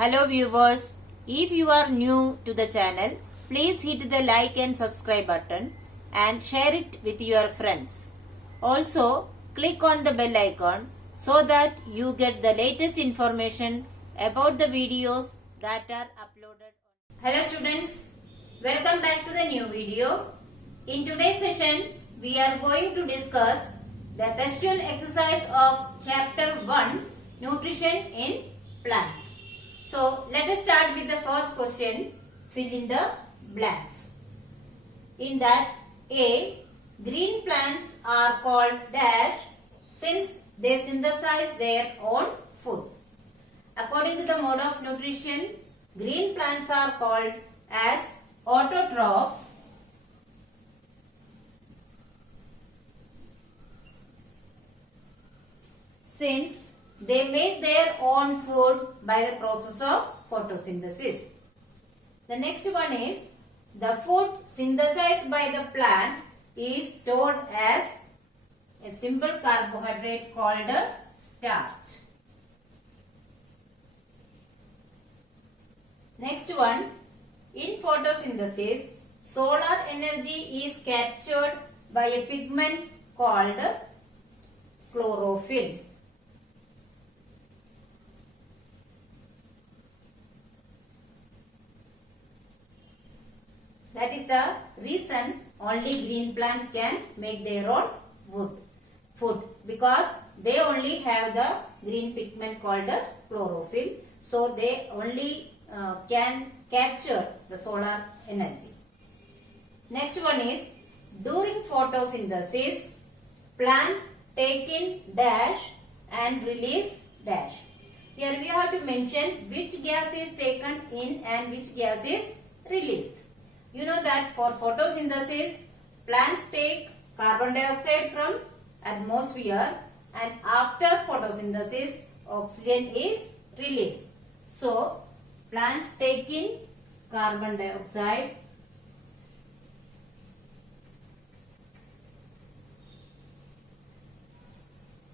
Hello viewers, if you are new to the channel, please hit the like and subscribe button and share it with your friends. Also, click on the bell icon so that you get the latest information about the videos that are uploaded. Hello students, welcome back to the new video. In today's session, we are going to discuss the textual exercise of chapter 1, Nutrition in Plants. So, let us start with the first question. Fill in the blanks. In that, A. Green plants are called dash since they synthesize their own food. According to the mode of nutrition, green plants are called as autotrophs since they make their own food by the process of photosynthesis. The next one is the food synthesized by the plant is stored as a simple carbohydrate called starch. Next one, in photosynthesis, solar energy is captured by a pigment called chlorophyll. That is the reason only green plants can make their own food because they only have the green pigment called the chlorophyll. So they only can capture the solar energy. Next one is during photosynthesis, plants take in dash and release dash. Here we have to mention which gas is taken in and which gas is released. You know that for photosynthesis, plants take carbon dioxide from atmosphere and after photosynthesis, oxygen is released. So, plants take in carbon dioxide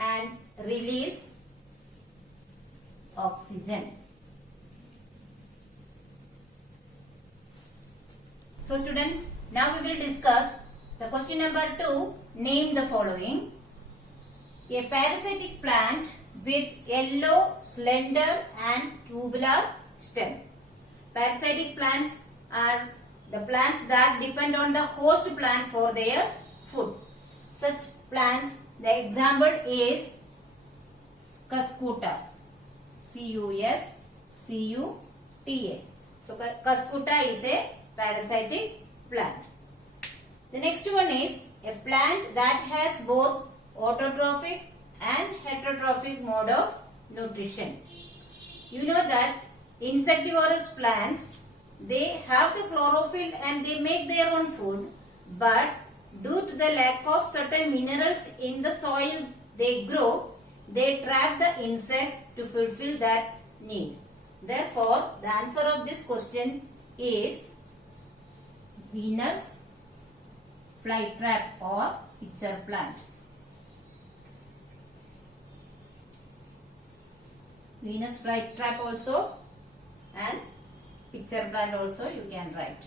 and release oxygen. So students, now we will discuss the question number 2. Name the following. A parasitic plant with yellow, slender and tubular stem. Parasitic plants are the plants that depend on the host plant for their food. Such plants, the example is Cuscuta. C-U-S-C-U-T-A. So Cuscuta is a parasitic plant. The next one is a plant that has both autotrophic and heterotrophic mode of nutrition. You know that insectivorous plants, they have the chlorophyll and they make their own food, but due to the lack of certain minerals in the soil they grow, they trap the insect to fulfill that need. Therefore, the answer of this question is Venus flytrap or pitcher plant. Venus flytrap also and pitcher plant also you can write.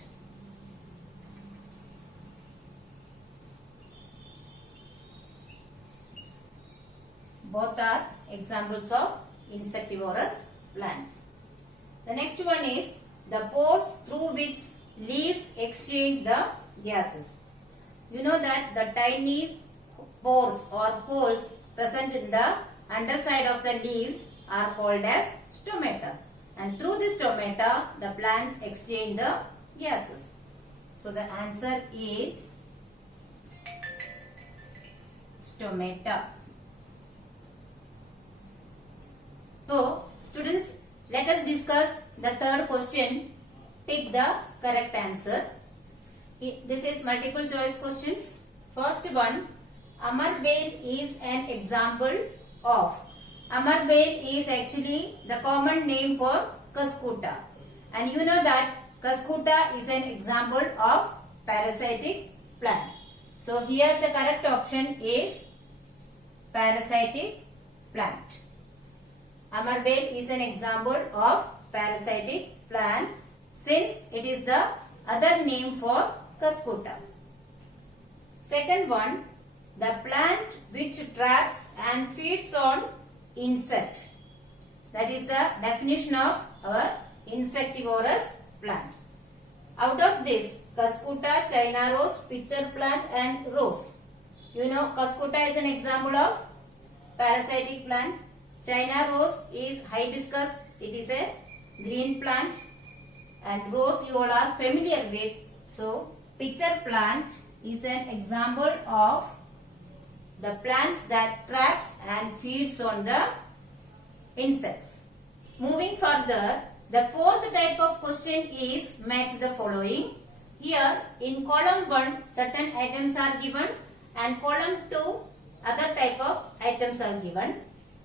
Both are examples of insectivorous plants. The next one is the pores through which leaves exchange the gases. You know that the tiny pores or holes present in the underside of the leaves are called as stomata. And through this stomata, the plants exchange the gases. So the answer is stomata. So students, let us discuss the third question. Take the correct answer. This is multiple choice questions. First one, Amarbale is an example of. Amarbale is actually the common name for Cuscuta. And you know that Cuscuta is an example of parasitic plant. So here the correct option is parasitic plant. Amarbale is an example of parasitic plant since it is the other name for Cuscuta. Second one, the plant which traps and feeds on insect. That is the definition of our insectivorous plant. Out of this, Cuscuta, China rose, pitcher plant and rose. You know, Cuscuta is an example of parasitic plant. China rose is hibiscus. It is a green plant. And rose you all are familiar with. So, pitcher plant is an example of the plants that traps and feeds on the insects. Moving further, the fourth type of question is match the following. Here in column 1 certain items are given and column 2 other type of items are given.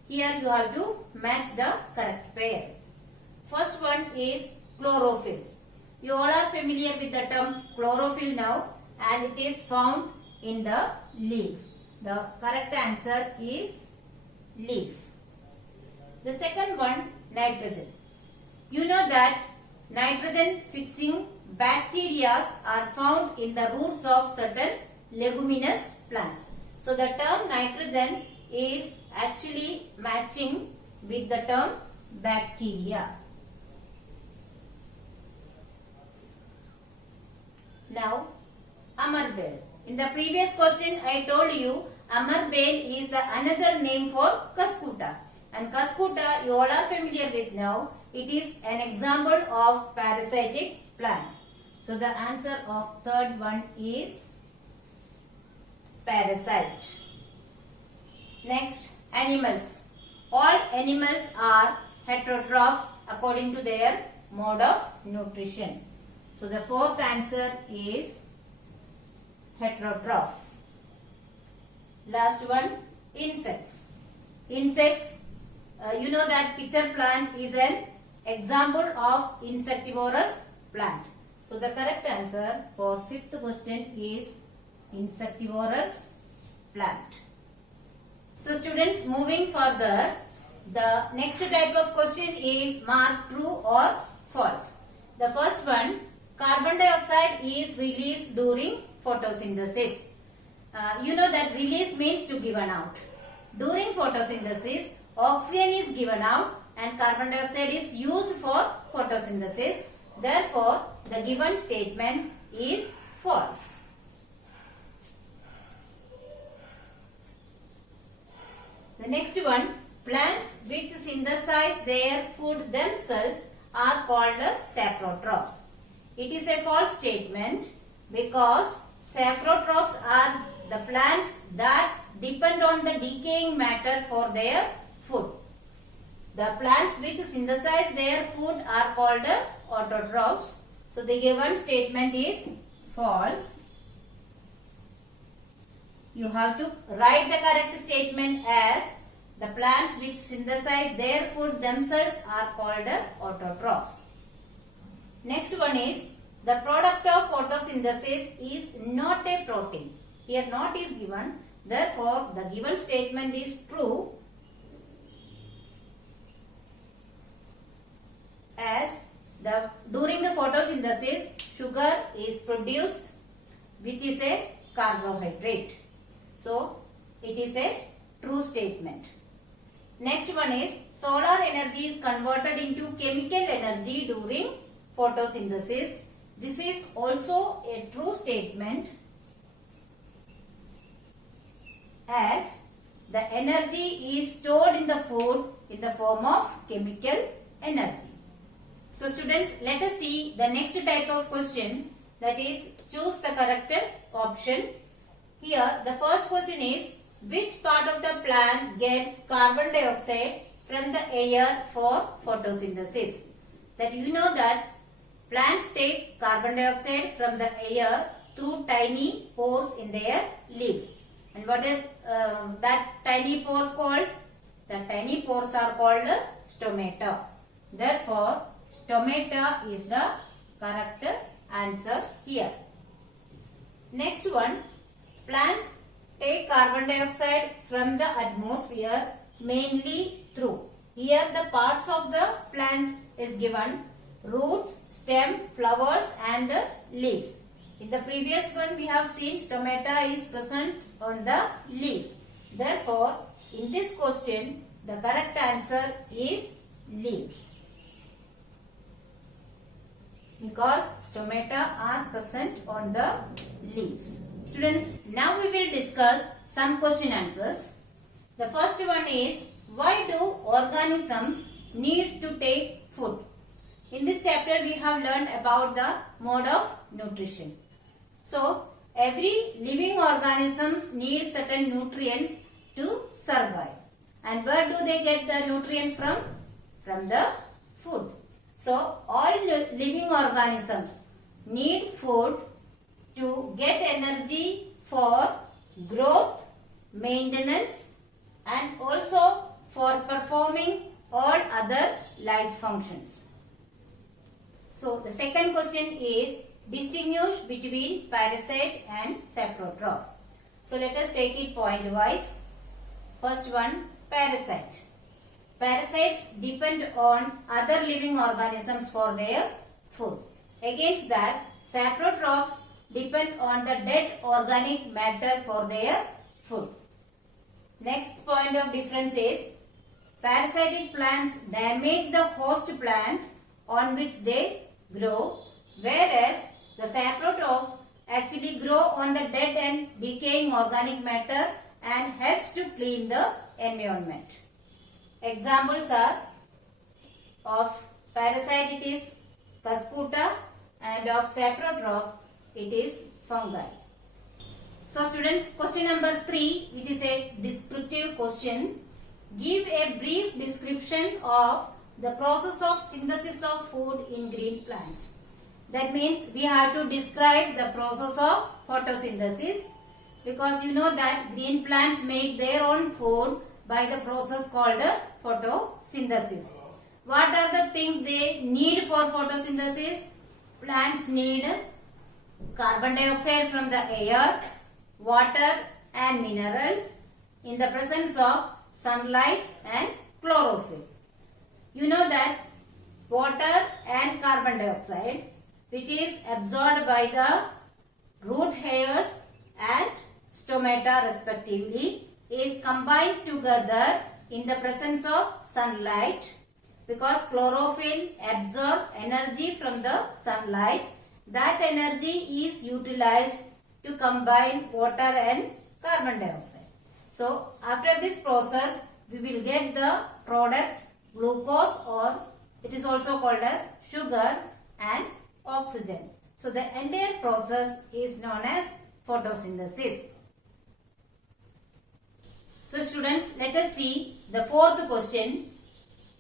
Here you have to match the correct pair. First one is chlorophyll. You all are familiar with the term chlorophyll now and it is found in the leaf. The correct answer is leaf. The second one, nitrogen. You know that nitrogen fixing bacteria are found in the roots of certain leguminous plants. So the term nitrogen is actually matching with the term bacteria. Now, Amarbel. In the previous question, I told you Amarbel is the another name for Cuscuta. And Cuscuta you all are familiar with now. It is an example of parasitic plant. So the answer of third one is parasite. Next, animals. All animals are heterotroph according to their mode of nutrition. So the fourth answer is heterotroph. Last one, insects. Insects, you know that pitcher plant is an example of insectivorous plant. So the correct answer for fifth question is insectivorous plant. So students, moving further, the next type of question is mark true or false. The first one, carbon dioxide is released during photosynthesis. You know that release means to given out. During photosynthesis, oxygen is given out and carbon dioxide is used for photosynthesis. Therefore, the given statement is false. The next one, plants which synthesize their food themselves are called saprotrophs. It is a false statement because saprotrophs are the plants that depend on the decaying matter for their food. The plants which synthesize their food are called autotrophs. So the given statement is false. You have to write the correct statement as the plants which synthesize their food themselves are called autotrophs. Next one is the product of photosynthesis is not a protein. Here not is given. Therefore, the given statement is true as during the photosynthesis sugar is produced which is a carbohydrate. So, it is a true statement. Next one is solar energy is converted into chemical energy during photosynthesis. This is also a true statement as the energy is stored in the food in the form of chemical energy. So students, let us see the next type of question, that is choose the correct option. Here the first question is which part of the plant gets carbon dioxide from the air for photosynthesis? That you know that plants take carbon dioxide from the air through tiny pores in their leaves. And what is that tiny pores called? The tiny pores are called stomata. Therefore, stomata is the correct answer here. Next one, plants take carbon dioxide from the atmosphere mainly through. Here the parts of the plant is given roots, stem, flowers and leaves. In the previous one we have seen stomata is present on the leaves. Therefore, in this question the correct answer is leaves, because stomata are present on the leaves. Students, now we will discuss some question answers. The first one is, why do organisms need to take food? In this chapter we have learned about the mode of nutrition. So, every living organisms need certain nutrients to survive. And where do they get the nutrients from? From the food. So, all living organisms need food to get energy for growth, maintenance and also for performing all other life functions. So, the second question is, distinguish between parasite and saprotroph. So, let us take it point wise. First one, parasite. Parasites depend on other living organisms for their food. Against that, saprotrophs depend on the dead organic matter for their food. Next point of difference is, parasitic plants damage the host plant on which they grow, whereas the saprotroph actually grow on the dead and decaying organic matter and helps to clean the environment. Examples are, of parasite it is Cuscuta and of saprotroph it is fungi. So students, question number 3, which is a descriptive question. Give a brief description of the process of synthesis of food in green plants. That means we have to describe the process of photosynthesis, because you know that green plants make their own food by the process called photosynthesis. What are the things they need for photosynthesis? Plants need carbon dioxide from the air, water and minerals in the presence of sunlight and chlorophyll. You know that water and carbon dioxide, which is absorbed by the root hairs and stomata respectively, is combined together in the presence of sunlight, because chlorophyll absorbs energy from the sunlight. That energy is utilized to combine water and carbon dioxide. So, after this process, we will get the product glucose, or it is also called as sugar and oxygen. So, the entire process is known as photosynthesis. So, students, let us see the fourth question.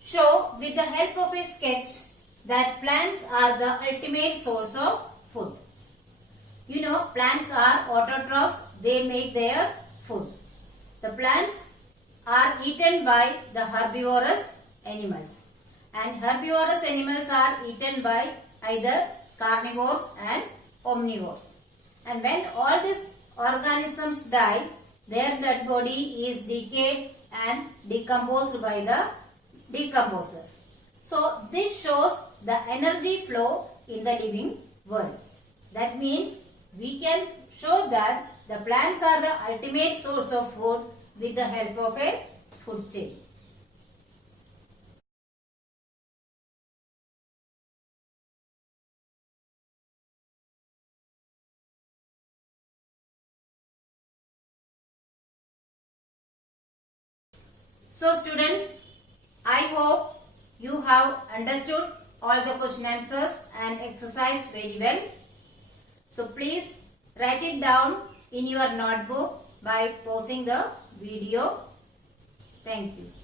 Show with the help of a sketch that plants are the ultimate source of food. You know, plants are autotrophs, they make their food. The plants are eaten by the herbivorous animals, and herbivorous animals are eaten by either carnivores and omnivores. And when all these organisms die, their dead body is decayed and decomposed by the decomposers. So, this shows the energy flow in the living world. That means we can show that the plants are the ultimate source of food with the help of a food chain. So students, I hope you have understood all the question answers and exercise very well. So please write it down in your notebook by pausing the video. Thank you.